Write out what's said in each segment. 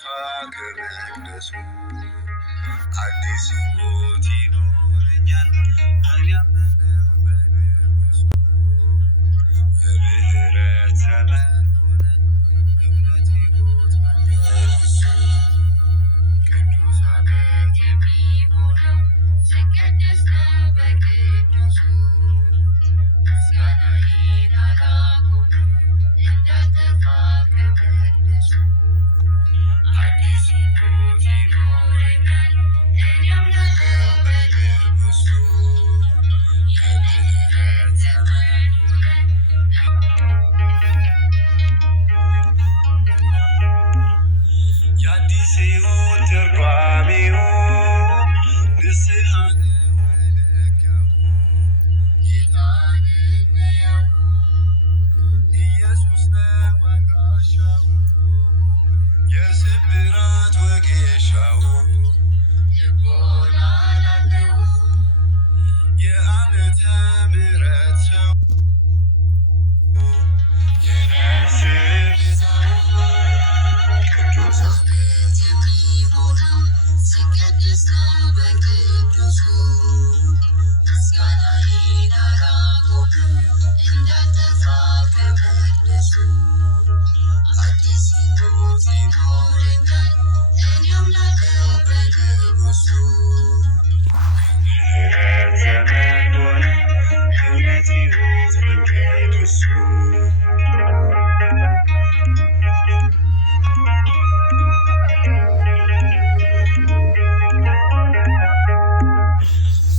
ከመቅደሱ አዲስ ሕይወት ይኖረኛል እኔ አምናለሁ በንጉሱ የምህረት ዘመን ሆነ እውነት ሕይወት መንገድ እሱ ቅዱስ ዓመት የሚሆነው ሲቀደስ ነው በቅዱሱ ምስጋናዬን አላቆምም እንዳልጠፋ ከመቅደሱ አዲስ ሕይወት ይኖረኛል እኔ አምናለሁ በንጉሱ የምህረት ዘመን ሆነ የአዲስ ሕይወት ትርጓሜው ንስሐ ነው መለኪያው ጌታን እንየው ኢየሱስ ነው አድራሻው የስብራት ወጌሻው ልቦና ላለው የዓመተ ምሕረት ሰው የነፍስ ቤዛው ቅዱስ ዓመት የሚሆነው ሲቀደስ ነው በቅዱሱ ምስጋናዬን አላቆምም እንዳልጠፋ ከመቅደሱ አዲስ ሕይወት ይኖረኛል እኔ አምናለሁ በንጉሱ የምህረት ዘመን ሆነ እውነት ሕይወት መንገድ እሱ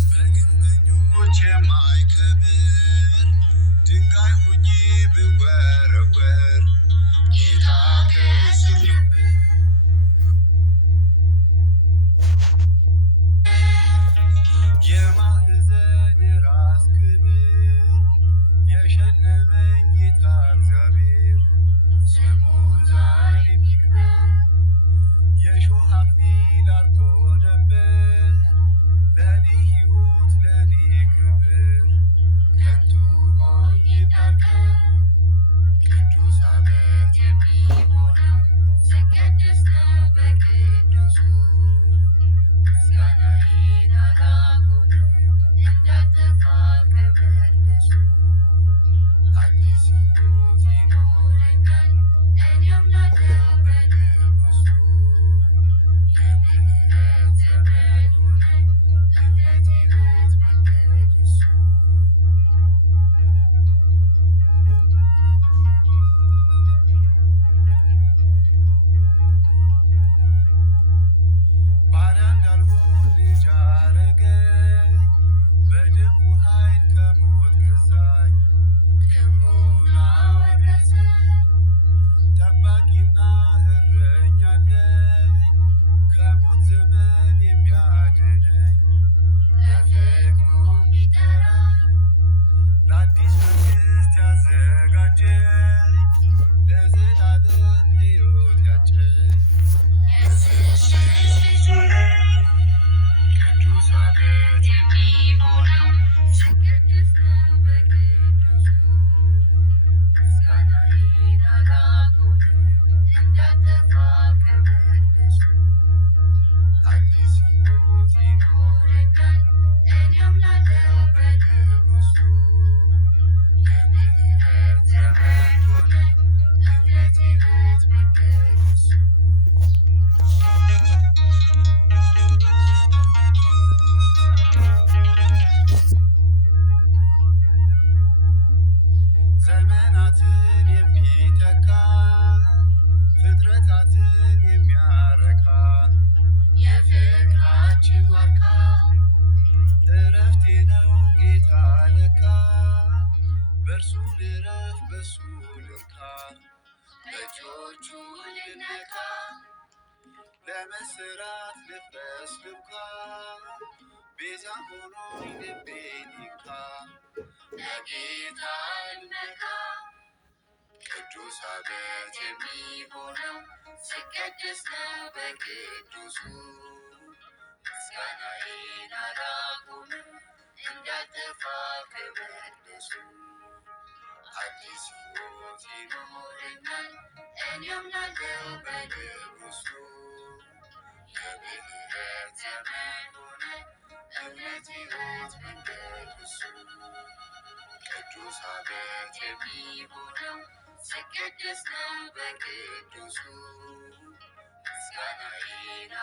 በግንበኞች የማይከብር ድንጋይ ሆኜ ብወረወር ጌታ ከስር የማዕዘን ራስ ክብር የሸለመኝ ጌታ እግዚአብሔር ስሙ ዛሬም ይክበር። የሾህ አክሊል አርጎ ነበር ለኔ ሕይወት ለኔ ክብር ከንቱ ሆኜ እንዳልቀር ቅዱስ ዓመት የሚሆነው ሲቀደስ ነው በቅዱሱ ምስጋናዬን አላቆምም እንዳልጠፋ ከመቅደሱ አዲስ ሕይወት ይኖረኛል እኔ አምናለሁ በንጉሱ የምህረት ዘመን ሆነ እውነት ሕይወት መንገድ እሱ ባሪያ እንዳልሆን ልጅ አረገኝ በደሙ ኃይል ከሞት ገዛኝ ክብሩን አወረሰኝ ጠባቂና እረኛ አለኝ ከሞት ዘመን የሚያድነኝ ለፍቅሩ የሚጠራኝ ለአዲስ መንግሥት ያዘጋጀኝ ለዘላለም ሕይወት ያጨኝ የስስት ልጁ ነኝ ቅዱስ ዓመት የሚሆነው ሲቀደስ ነው በቅዱሱ ምስጋናዬን አላቆምም እንዳልጠፋ ከመቅደሱ አዲስ ሕይወት ይኖረኛል እኔ አምናለሁ በንጉሱ የምህረት ዘመን ሆነ እውነት ሕይወት መንገድ እሱ ዘመናትን የሚተካ ፍጥረታትን የሚያረካ የፍቅራችን ዋርካ እረፍቴ ነው ጌታ ለካ በእርሱ ልረፍ በእሱ ልርካ በእጆቹ ልነካ ለመሰራት ልፍረስ ልብካ ቤዛ ሆኖኝ ልቤን ይካ ለጌታ ልመካ ቅዱስ ዓመት የሚሆነው ሲቀደስ ነው በቅዱሱ ምስጋናዬን አላቆምም እንዳልጠፋ ከመቅደሱ አዲስ ሕይወት ይኖረኛል እኔ አምናለሁ በንጉሱ በቅዱሱ ምስጋናዬን